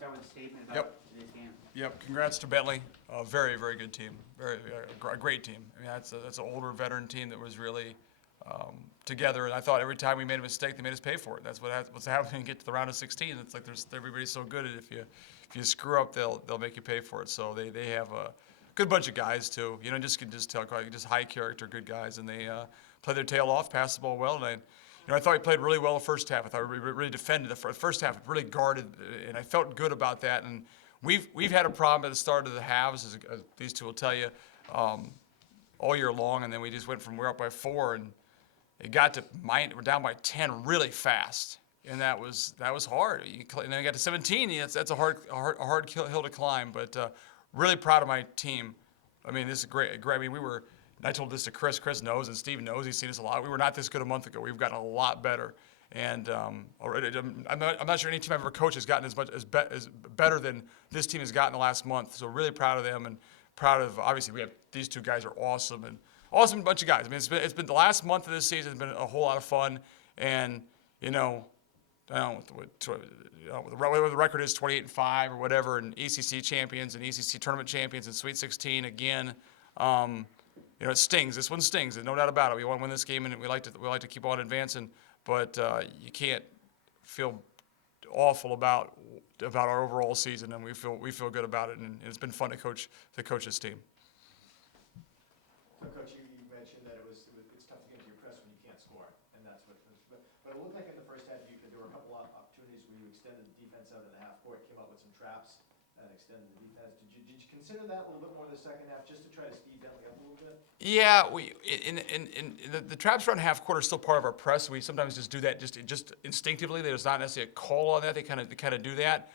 start with a statement about Yep. today's game? Yep. Congrats to Bentley. A very, very good team. A great team. I mean, that's an older veteran team that was really together. And I thought every time we made a mistake, they made us pay for it. That's what's happening when you get to the round of 16. It's like everybody's so good at it. If you screw up, they'll make you pay for it. So they have a good bunch of guys too. You know, just tell just high character, good guys, and they play their tail off, pass the ball well, and I thought we played really well the first half. I thought we really defended the first half, really guarded, and I felt good about that. And we've had a problem at the start of the halves, as these two will tell you, all year long. And then we just went from we're up by 4, and it got to we're down by 10 really fast, and that was hard. And then we got to 17. That's a hard hill to climb. But really proud of my team. I mean, this is great. I mean, I told this to Chris. Chris knows, and Steve knows. He's seen us a lot. We were not this good a month ago. We've gotten a lot better. And I'm not sure any team I've ever coached has gotten as better than this team has gotten the last month. So really proud of them, and proud of, obviously, we have these two guys are awesome, and awesome bunch of guys. I mean, it's been the last month of this season has been a whole lot of fun. And I don't know what the record is, 28-5 or whatever, and ECC champions and ECC tournament champions and Sweet 16 again. It stings. This one stings. There's no doubt about it. We want to win this game, and we like to keep on advancing. But you can't feel awful about our overall season, and we feel good about it. And it's been fun to coach this team. So, Coach, you mentioned that it's tough to get into your press when you can't score, and that's what. But it looked like in the first half there were a couple of opportunities where you extended the defense out in the half court, came up with some traps and extended the defense. Did you consider that a little bit more in the second half, just to try to speed Bentley up a little bit? Yeah, the traps around half court are still part of our press. We sometimes just do that just instinctively. There's not necessarily a call on that. They kind of do that.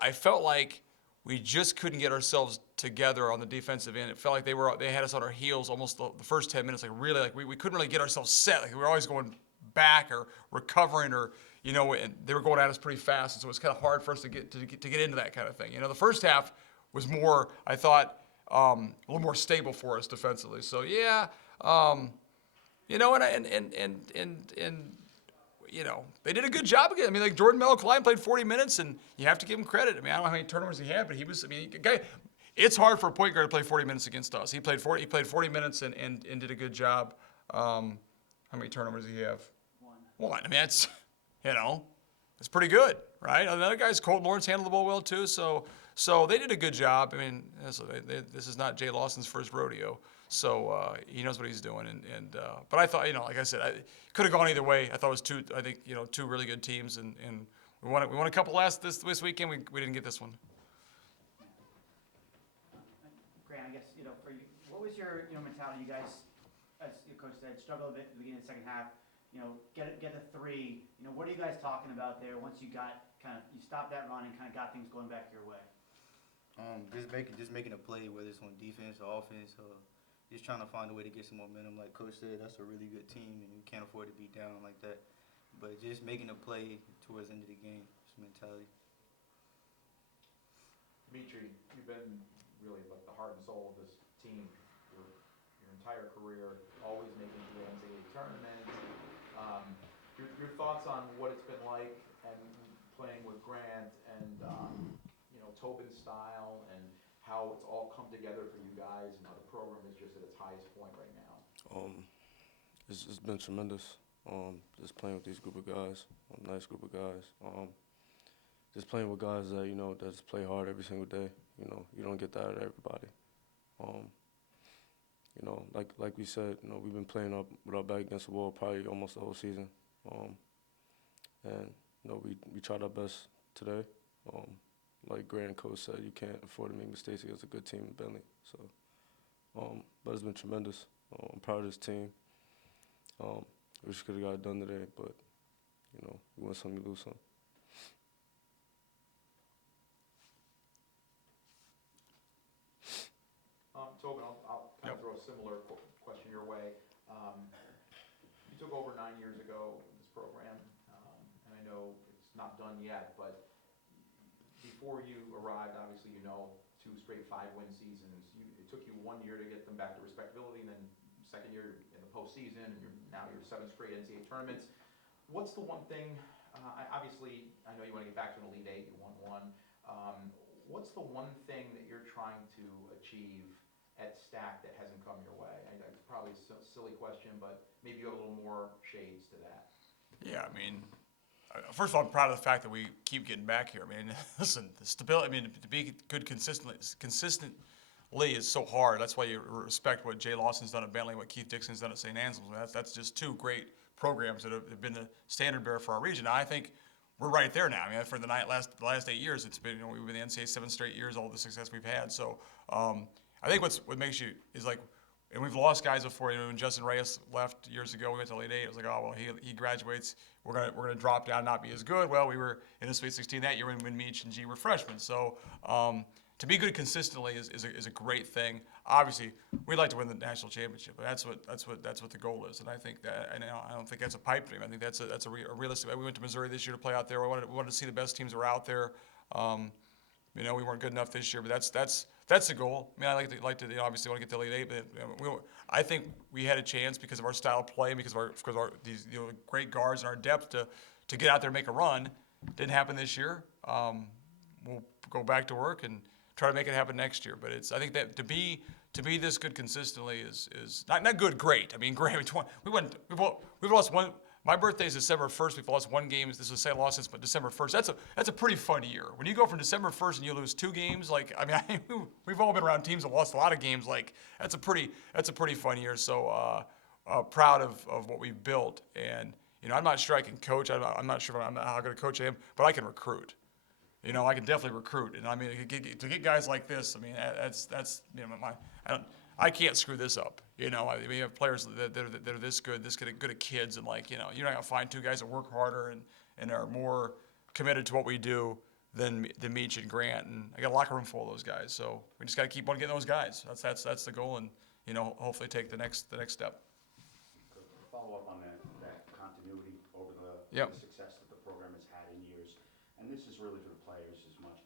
I felt like we just couldn't get ourselves together on the defensive end. It felt like they had us on our heels almost the first 10 minutes. We couldn't really get ourselves set. Like we were always going back or recovering, or and they were going at us pretty fast, and so it was kind of hard for us to get into that kind of thing. The first half was more, I thought, a little more stable for us defensively. So yeah, they did a good job again. I mean, like Jordan Mello-Klein played 40 minutes, and you have to give him credit. I mean, I don't know how many turnovers he had, but he was. I mean, it's hard for a point guard to play 40 minutes against us. He played 40 minutes and did a good job. How many turnovers did he have? One. I mean, that's it's pretty good, right? Another guy's Colton Lawrence handled the ball well too. So they did a good job. I mean, this is not Jay Lawson's first rodeo, so he knows what he's doing. But I thought, like I said, it could have gone either way. I thought it was two really good teams, and we won a couple this weekend. We didn't get this one. Grant, I guess for you, what was your mentality? You guys, as your coach said, struggled a bit at the beginning of the second half. Get a 3. What are you guys talking about there? Once you you stopped that run and kind of got things going back your way. Just making a play, whether it's on defense or offense, or just trying to find a way to get some momentum. Like Coach said, that's a really good team, and we can't afford to be down like that. But just making a play towards the end of the game, just mentality. Dimitri, you've been really like the heart and soul of this team your entire career, always making the NCAA tournament. Your thoughts on what it's been like and playing with Grant and Tobin's style, and how it's all come together for you guys, and how the program is just at its highest point right now? It's been tremendous. Just playing with these group of guys, nice group of guys. Just playing with guys that that just play hard every single day. You don't get that out of everybody. Like we said, we've been playing up with our back against the wall probably almost the whole season. And we tried our best today. Like Grant and Coach said, you can't afford to make mistakes against a good team in Bentley. So, but it's been tremendous. I'm proud of this team. Wish could have got it done today, but you win some, you lose some. Tobin, I'll kind of throw a similar question your way. You took over 9 years ago in this program, and I know it's not done yet, but before you arrived, obviously 2 straight 5-win seasons. It took you 1 year to get them back to respectability, and then second year in the postseason, and now you're 7 straight NCAA tournaments. What's the one thing Obviously, I know you want to get back to an Elite Eight, you won one. What's the one thing that you're trying to achieve at Stack that hasn't come your way? It's probably a silly question, but maybe you have a little more shades to that. Yeah, I mean, first of all, I'm proud of the fact that we keep getting back here. I mean, listen, the stability. I mean, to be good consistently is so hard. That's why you respect what Jay Lawson's done at Bentley, what Keith Dixon's done at St. Anselm's. I mean, that's just two great programs that have been the standard bearer for our region. Now, I think we're right there now. I mean, for the last 8 years, it's been, we've been in the NCAA 7 straight years, all the success we've had. So I think what makes you is like, and we've lost guys before. When Justin Reyes left years ago, we went to Elite Eight. It was like, oh well, he graduates. We're gonna drop down, not be as good. Well, we were in the Sweet 16 that year when Meach and G were freshmen. So to be good consistently is a great thing. Obviously, we'd like to win the national championship, but that's what the goal is. And I think that, and I don't think that's a pipe dream. I think that's a realistic. We went to Missouri this year to play out there. We wanted to see the best teams that were out there. We weren't good enough this year, but that's the goal. I mean, I like to obviously want to get to the Elite Eight, but I think we had a chance because of our style of play, because of our these great guards and our depth to get out there and make a run. Didn't happen this year. We'll go back to work and try to make it happen next year. But I think that to be this good consistently is not good, great. I mean, great. We've lost one. My birthday is December 1st. We've lost one game. This is say losses, but December 1st. That's a pretty fun year. When you go from December 1st and you lose 2 games, like we've all been around teams that lost a lot of games. Like that's a pretty fun year. So proud of what we've built. And I'm not sure I can coach. I'm not sure how good a coach I am, but I can recruit. I can definitely recruit, and I mean to get guys like this. I mean that's I can't screw this up. We have players that are this good at kids, and you're not gonna find 2 guys that work harder and are more committed to what we do than Meach and Grant. And I got a locker room full of those guys, so we just got to keep on getting those guys. That's the goal, and hopefully take the next step. Follow up on that continuity over Yep. the success that the program has had in years, and this is really for the players as much.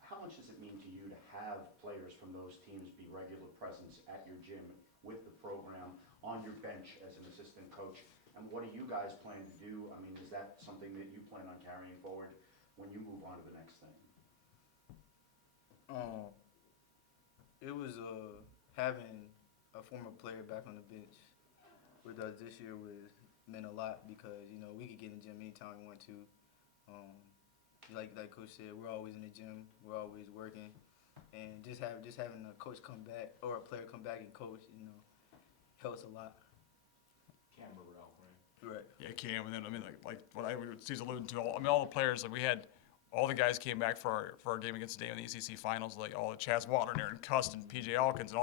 How much does it mean to you to have players from those teams be regular presence at your gym with the program, on your bench as an assistant coach? And what do you guys plan to do? I mean, is that something that you plan on carrying forward when you move on to the next thing? It was having a former player back on the bench with us this year meant a lot because we could get in the gym anytime we want to. Like Coach said, we're always in the gym, we're always working, and just having a coach come back or a player come back and coach, helps a lot. Cam Burrell, right? Right. Yeah, Cam, and then like what Steve's alluding to. All the players we had. All the guys came back for our game against Dayton in the ECC finals, like all the Chaz Water and Aaron Cust and PJ Elkins and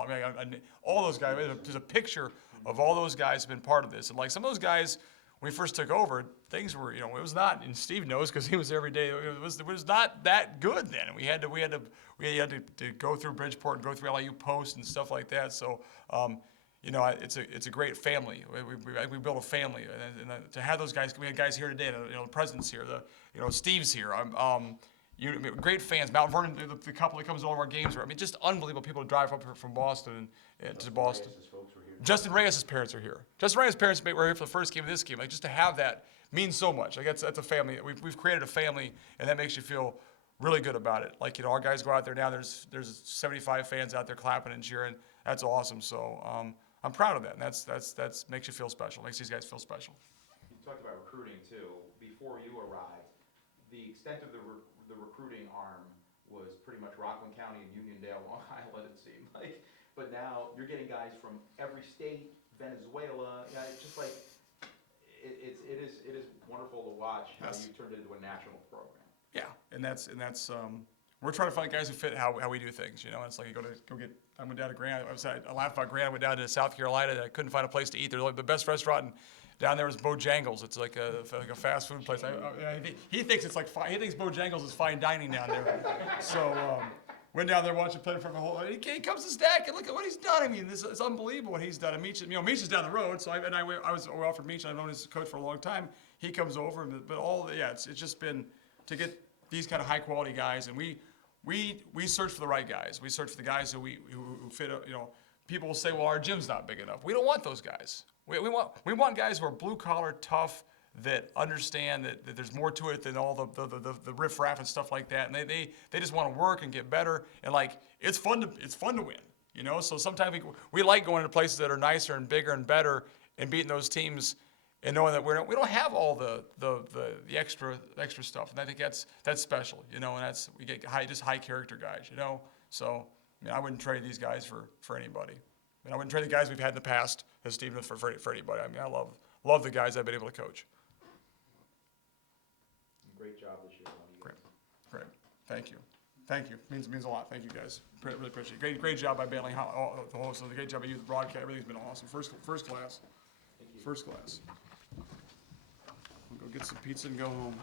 all those guys. There's a picture of all those guys who've been part of this. And some of those guys, when we first took over, things were, it was not, and Steve knows because he was there every day. It was not that good then. And we had to go through Bridgeport and go through LIU Post and stuff like that. So, it's a great family. We built a family, and to have those guys, we had guys here today. The president's here. Steve's here. Great fans. Mount Vernon, the couple that comes to all of our games. Just unbelievable people to drive up here from Boston and to Boston. Reyes' folks were here. Justin Reyes' parents are here. Justin Reyes' parents were here for the first game of this game. Just to have that means so much. That's a family. We've created a family, and that makes you feel really good about it. Our guys go out there now. There's 75 fans out there clapping and cheering. That's awesome. So I'm proud of that. And that's makes you feel special. Makes these guys feel special. You talked about recruiting too. Before you arrived, the extent of the recruiting arm was pretty much Rockland County and Uniondale, Long Island, it seemed like. But now you're getting guys from every state, Venezuela. It's just like it is wonderful to watch how Yes. you turned it into a national program. Yeah, and that's we're trying to find guys who fit how we do things. It's like I went down to Grant. I laughed about Grant. I went down to South Carolina. And I couldn't find a place to eat. They're the best restaurant down there is Bojangles. It's like a fast food place. He thinks it's he thinks Bojangles is fine dining down there. So went down there watching play for the whole. He comes to Stack and look at what he's done. I mean, it's unbelievable what he's done. And Meach is down the road. So I was offered Meach. I've known his coach for a long time. He comes over, but it's just been to get these kind of high quality guys, and we search for the right guys. We search for the guys who fit. People will say, well, our gym's not big enough. We don't want those guys. We want guys who are blue collar, tough, that understand that there's more to it than all the riffraff and stuff like that, and they just want to work and get better, and like it's fun to win, you know. So sometimes we like going to places that are nicer and bigger and better and beating those teams and knowing that we don't have all the extra stuff, and I think that's special, you know, and we get high character guys, you know. So I mean, I wouldn't trade these guys for anybody. I mean, I wouldn't trade the guys we've had in the past as Stephen for anybody. I mean, I love the guys I've been able to coach. Great job this year, all you guys. Great. Thank you. Means a lot. Thank you guys. Really appreciate it. Great job by Bailey. The host. The great job by you, the broadcast. Everything's been awesome. First class. Thank you. First class. We'll go get some pizza and go home.